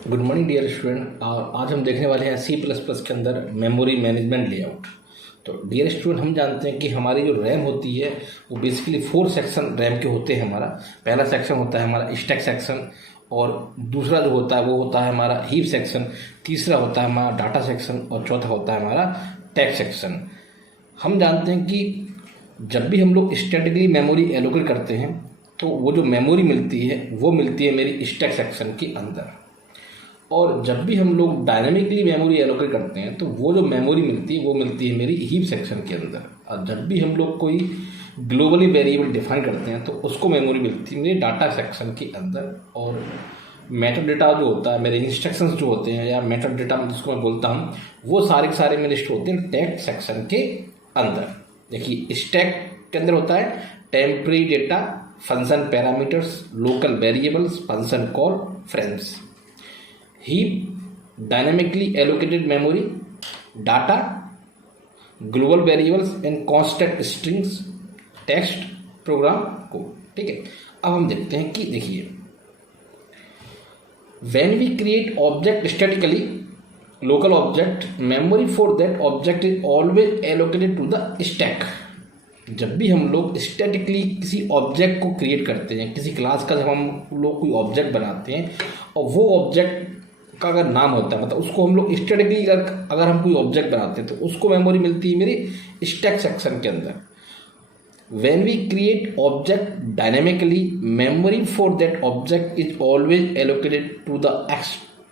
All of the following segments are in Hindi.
Good morning dear student. आज हम देखने वाले हैं C++ के अंदर मेमोरी मैनेजमेंट लेआउट। तो डियर स्टूडेंट, हम जानते हैं कि हमारी जो रैम होती है वो बेसिकली 4 सेक्शन रैम के होते हैं। हमारा पहला सेक्शन होता है हमारा स्टैक सेक्शन, और दूसरा जो होता है वो होता है हमारा हीप सेक्शन, तीसरा होता है हमारा डाटा सेक्शन, और चौथा होता है हमारा टेक सेक्शन। हम जानते हैं कि जब भी हम लोग स्टैटिकली मेमोरी एलोकेट करते हैं तो वो जो मेमोरी मिलती है वो मिलती है मेरी स्टैक सेक्शन के अंदर, और जब भी हम लोग डायनेमिकली मेमोरी एलोकेट करते हैं तो वो जो मेमोरी मिलती है वो मिलती है मेरी हीप सेक्शन के अंदर। और जब भी हम लोग कोई ग्लोबली वेरिएबल डिफाइन करते हैं तो उसको मेमोरी मिलती है मेरे डाटा सेक्शन के अंदर। और मेटा डेटा जो होता है, मेरे इंस्ट्रक्शंस जो होते हैं या मेटा डेटा जिसको मैं बोलता हूँ, वो सारे के सारे मेरे स्टोर होते हैं टेक सेक्शन के अंदर। देखिए, स्टैक के अंदर होता है temporary data, function parameters, local variables, function call, friends. Heap dynamically allocated memory, data, global variables and constant strings, text, program code. ठीक है, अब हम देखते हैं कि देखिए, when we create object statically local object, memory for that object is always allocated to the stack. जब भी हम लोग स्टैटिकली किसी ऑब्जेक्ट को क्रिएट करते हैं, किसी क्लास का जब हम लोग कोई ऑब्जेक्ट बनाते हैं और वो ऑब्जेक्ट का अगर नाम होता है, मतलब उसको हम लोग स्टैटिकली अगर हम कोई ऑब्जेक्ट बनाते हैं तो उसको मेमोरी मिलती है मेरी स्टैक सेक्शन के अंदर। When we create object dynamically, memory for that object is always allocated to the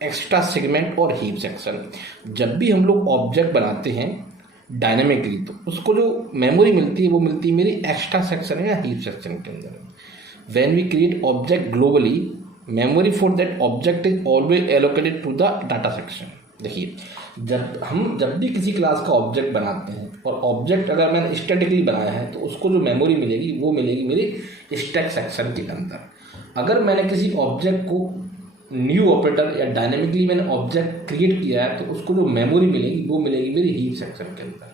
extra segment और हीप सेक्शन। जब भी हम लोग ऑब्जेक्ट बनाते हैं डायनेमिकली तो उसको जो मेमोरी मिलती है वो मिलती है मेरी एक्स्ट्रा सेक्शन या हीप सेक्शन के अंदर। When we create object globally, memory for that object is always allocated to the data section. देखिए, जब भी किसी क्लास का ऑब्जेक्ट बनाते हैं और ऑब्जेक्ट अगर मैंने स्टैटिकली बनाया है तो उसको जो मेमोरी मिलेगी वो मिलेगी मेरी स्टैक सेक्शन के अंदर। अगर मैंने किसी ऑब्जेक्ट को न्यू ऑपरेटर या डायनेमिकली मैंने ऑब्जेक्ट क्रिएट किया है तो उसको जो मेमोरी मिलेगी वो मिलेगी मेरी हीप सेक्शन के अंदर।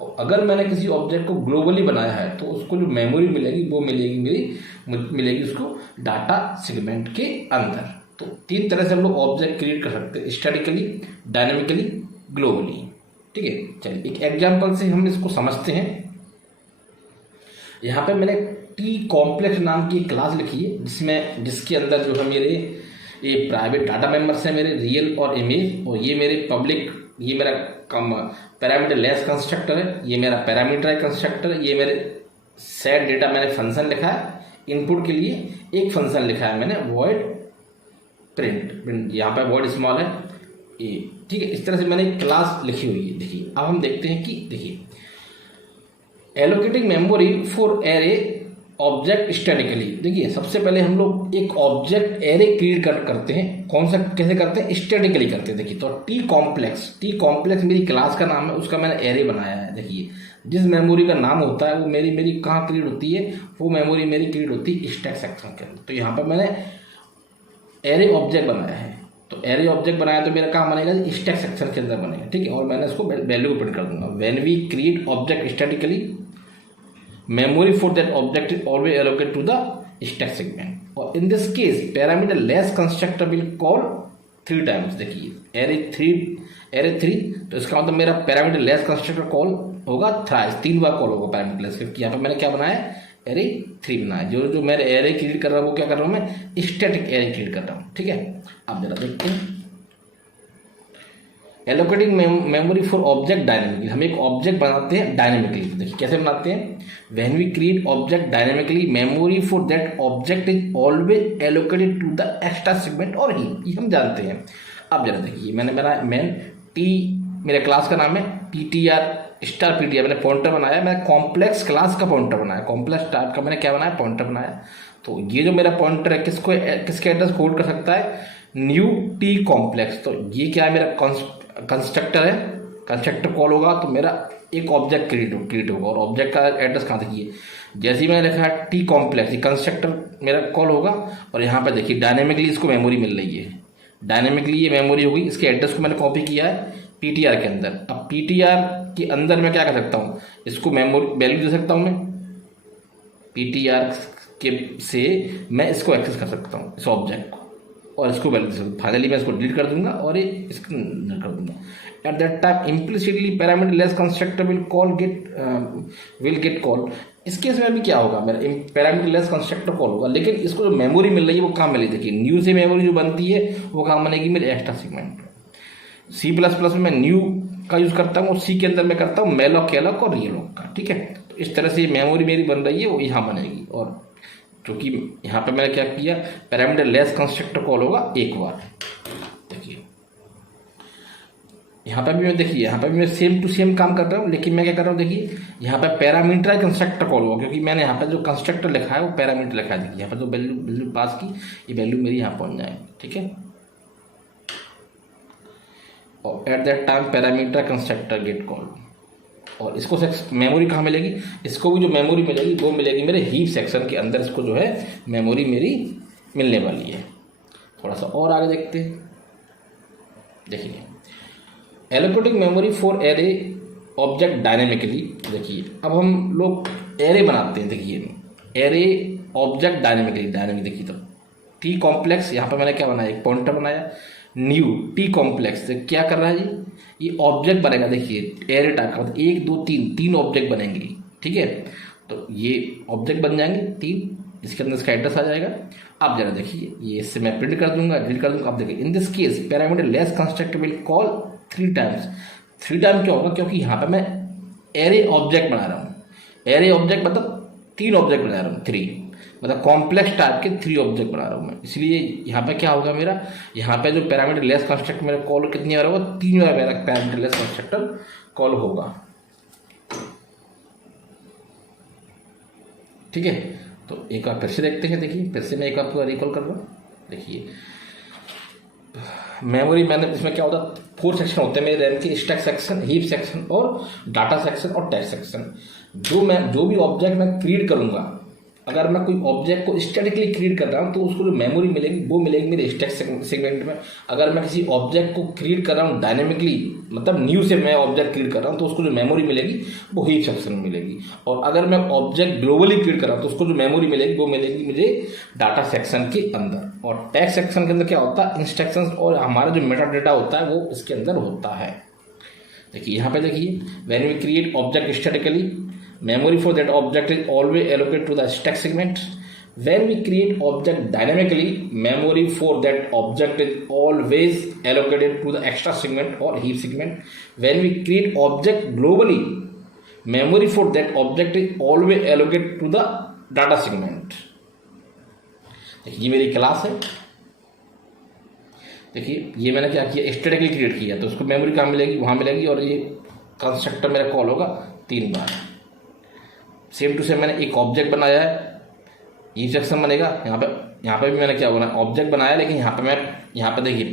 और अगर मैंने किसी ऑब्जेक्ट को ग्लोबली बनाया है तो उसको जो मेमोरी मिलेगी वो मिलेगी उसको डाटा सेगमेंट के अंदर। तो 3 तरह से हम लोग ऑब्जेक्ट क्रिएट कर सकते हैं, स्टैटिकली, डायनेमिकली, ग्लोबली। ठीक है, चलिए एक एग्जाम्पल से हम इसको समझते हैं। यहाँ पे मैंने टी कॉम्प्लेक्स नाम की क्लास लिखी है जिसके अंदर जो है मेरे ये प्राइवेट डाटा मेंबर्स हैं, मेरे रियल और इमेज, और ये मेरे पब्लिक, ये मेरा पैरामीटर लेस कंस्ट्रक्टर है, ये मेरा पैरामीटर कंस्ट्रक्टर, ये मेरे सेट डेटा मैंने फंक्शन लिखा है इनपुट के लिए, एक फंक्शन लिखा है मैंने वॉइड प्रिंट, यहाँ पे वॉइड स्मॉल है ये। ठीक है, इस तरह से मैंने एक क्लास लिखी हुई है। देखिए, अब हम देखते हैं कि देखिए, allocating memory for array object statically. देखिए, सबसे पहले हम लोग एक ऑब्जेक्ट एरे क्रिएट करते हैं। कौन सा, कैसे करते हैं? स्टैटिकली करते हैं। देखिए, तो टी कॉम्प्लेक्स मेरी क्लास का नाम है, उसका मैंने एरे बनाया है। देखिए, जिस मेमोरी का नाम होता है वो मेरी कहाँ क्रिएट होती है? वो मेमोरी मेरी क्रिएट होती है स्टैक सेक्शन के अंदर। तो यहाँ पर मैंने एरे ऑब्जेक्ट बनाया है, तो एरे ऑब्जेक्ट बनाया तो मेरा काम बनेगा स्टैक सेक्शन के अंदर बनेगा। ठीक है, और मैंने इसको वैल्यू प्रिंट कर दूंगा। When we create object statically, memory for that object is always allocated to the stack segment, और in this case parameter less constructor will call 3 times। देखिए, array 3 तो इसका मतलब मेरा parameter less constructor कॉल होगा थ्राइस, 3 बार कॉल होगा parameter less। क्योंकि यहाँ पे मैंने क्या बनाया है? array 3 बनाया। जो मेरे array क्रिएट कर रहा हूँ वो क्या कर रहा हूँ? मैं static array क्रिएट कर रहा हूँ। ठीक है, अब जरा देखते हैं allocating memory for object dynamically. हम एक ऑब्जेक्ट बनाते हैं डायनेमिकली। देखिए कैसे बनाते हैं? When we create object dynamically, memory for that object is always allocated to the extra segment और हीप। ये हम जानते हैं। अब जरा देखिए, मैंने बनाया मेरे क्लास का नाम है ptr मैंने पॉइंटर बनाया, मैंने कॉम्प्लेक्स क्लास का पॉइंटर बनाया, कॉम्प्लेक्स टाइप का मैंने क्या बनाया? पॉइंटर बनाया। तो ये जो मेरा पॉइंटर है किसके एड्रेस होल्ड कर सकता है? New T complex. तो ये क्या है? मेरा कंस्ट्रक्टर है, कंस्ट्रक्टर कॉल होगा तो मेरा एक ऑब्जेक्ट क्रिएट होगा। और ऑब्जेक्ट का एड्रेस कहाँ देखिए, जैसे ही मैंने लिखा है टी कॉम्प्लेक्स, कंस्ट्रक्टर मेरा कॉल होगा, और यहाँ पे देखिए डायनेमिकली इसको मेमोरी मिल रही है। डायनेमिकली ये मेमोरी होगी, इसके एड्रेस को मैंने कॉपी किया है पीटीआर के अंदर। अब पीटीआर के अंदर मैं क्या कर सकता हूँ? इसको मेमोरी वैल्यू दे सकता हूँ मैं पीटीआर के से, मैं इसको एक्सेस कर सकता हूँ इस ऑब्जेक्ट को। और इसको वैल्यू फाइनली मैं इसको डिलीट कर दूंगा और ये इसको कर दूंगा। Eight that time implicitly parameter less constructor will get call. इस केस में अभी क्या होगा, मेरा पैरामीटर लेस कंस्ट्रक्टर कॉल होगा, लेकिन इसको जो मेमोरी मिल रही है वो कहाँ मिलेगी, देखिए न्यू से मेमोरी जो बनती है वो कहाँ बनेगी, मेरे एक्स्ट्रा सेगमेंट। C++ में मैं न्यू का यूज करता हूँ और सी के अंदर मैं करता हूँ मेलॉक, कैलॉक और रीलॉक का, ठीक है। तो इस तरह से मेमोरी मेरी बन रही है वो यहाँ बनेगी। और क्योंकि यहाँ पे मैंने क्या किया, पैरामीटर लेस कंस्ट्रक्टर कॉल होगा एक बार, देखिए यहाँ पे भी मैं, देखिए यहाँ पे भी मैं सेम टू सेम काम कर रहा हूँ, लेकिन मैं क्या कर रहा हूँ, देखिए यहाँ पे पैरामीटर कंस्ट्रक्टर कॉल होगा, क्योंकि मैंने यहाँ पे जो कंस्ट्रक्टर लिखा है वो पैरामीटर लिखा है। देखिए यहाँ पे जो वैल्यू पास की, ये वैल्यू मेरी यहाँ पहुँच जाएगी, ठीक है। और at that time parameter constructor get call, और इसको मेमोरी कहाँ मिलेगी, इसको भी जो मेमोरी मिलेगी वो मिलेगी मेरे हीप सेक्शन के अंदर, इसको जो है मेमोरी मेरी मिलने वाली है। थोड़ा सा और आगे देखते हैं, देखिए allocating memory for array object dynamically. देखिए अब हम लोग एरे बनाते हैं, देखिए एरे ऑब्जेक्ट डायनेमिक देखिए, तो टी कॉम्प्लेक्स, यहाँ पर मैंने क्या बनाया, एक पॉइंटर बनाया, न्यू टी कॉम्प्लेक्स से क्या कर रहा है जी, ये ऑब्जेक्ट बनेगा। देखिए एरे टाइप का मतलब 1 2 3 ऑब्जेक्ट बनेंगे, ठीक है। तो ये ऑब्जेक्ट बन जाएंगे 3, इसके अंदर इसका एड्रेस आ जाएगा। अब जरा देखिए, ये इससे मैं प्रिंट कर दूंगा, डिलीट कर दूंगा। अब देखिए in this case parameter less constructor will call 3 times. 3 time क्यों होगा, क्योंकि यहाँ पे मैं एरे ऑब्जेक्ट बना रहा हूँ। एरे ऑब्जेक्ट मतलब 3 ऑब्जेक्ट बना रहा हूँ, 3 मतलब कॉम्प्लेक्स टाइप के 3 ऑब्जेक्ट बना रहा हूँ मैं, इसलिए यहाँ पे क्या होगा मेरा, यहाँ पे जो पैरामीटर लेस कंस्ट्रक्टर मेरा कॉल कितनी बार होगा, 3 बार मेरा पैरामीटर लेस कंस्ट्रक्टर कॉल होगा, ठीक है। तो एक बार फिर से देखते हैं, देखिए फिर से मैं एक बार पूरा रिकॉल कर रहा हूँ। देखिए मेमोरी, मैंने इसमें क्या होता है, 4 सेक्शन होते हैं मेरे रैम के, स्टैक सेक्शन, हीप सेक्शन और डाटा सेक्शन और टेक्स्ट सेक्शन। जो भी ऑब्जेक्ट मैं क्रिएट करूँगा, अगर मैं कोई ऑब्जेक्ट को स्टैटिकली क्रिएट कर रहा हूँ तो उसको जो मेमोरी मिलेगी वो मिलेगी मेरे स्टैक सेगमेंट में। अगर मैं किसी ऑब्जेक्ट को क्रिएट कर रहा हूँ डायनेमिकली, मतलब न्यू से मैं ऑब्जेक्ट क्रिएट कर रहा हूँ, तो उसको जो मेमोरी मिलेगी वो हीप सेक्शन में मिलेगी। और अगर मैं ऑब्जेक्ट ग्लोबली क्रिएट कर रहा हूँ तो उसको जो मेमोरी मिलेगी वो मिलेगी मुझे डाटा सेक्शन के अंदर। और टेक्स्ट सेक्शन के अंदर क्या होता है, इंस्ट्रक्शंस और हमारा जो मेटा डेटा होता है वो इसके अंदर होता है। देखिए यहाँ पे देखिए, when we create object statically, memory for that object is always allocated to the stack segment. When we create object dynamically, memory for that object is always allocated to the extra segment or heap segment. When we create object globally, memory for that object is always allocated to the data segment. देखिए ये मेरी क्लास है, देखिए ये मैंने क्या किया, स्टैटिकली क्रिएट किया, तो उसको मेमोरी कहाँ मिलेगी, वहाँ मिलेगी। और ये कंस्ट्रक्टर मेरा कॉल होगा 3 बार। सेम टू सेम मैंने एक ऑब्जेक्ट बनाया है, ये सेक्शन बनेगा। यहाँ पे भी मैंने क्या बनाया, ऑब्जेक्ट बनाया, लेकिन यहाँ पे देखिए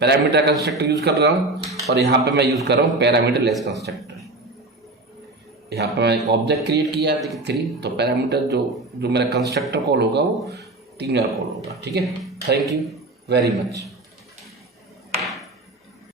पैरामीटर कंस्ट्रक्टर यूज कर रहा हूँ, और यहाँ पे मैं यूज कर रहा हूँ पैरामीटर लेस कंस्ट्रक्टर। यहाँ पे मैं ऑब्जेक्ट क्रिएट किया है, देखिए 3, तो पैरामीटर जो मेरा कंस्ट्रक्टर कॉल होगा वो 3 बार कॉल होगा, ठीक है। Thank you very much.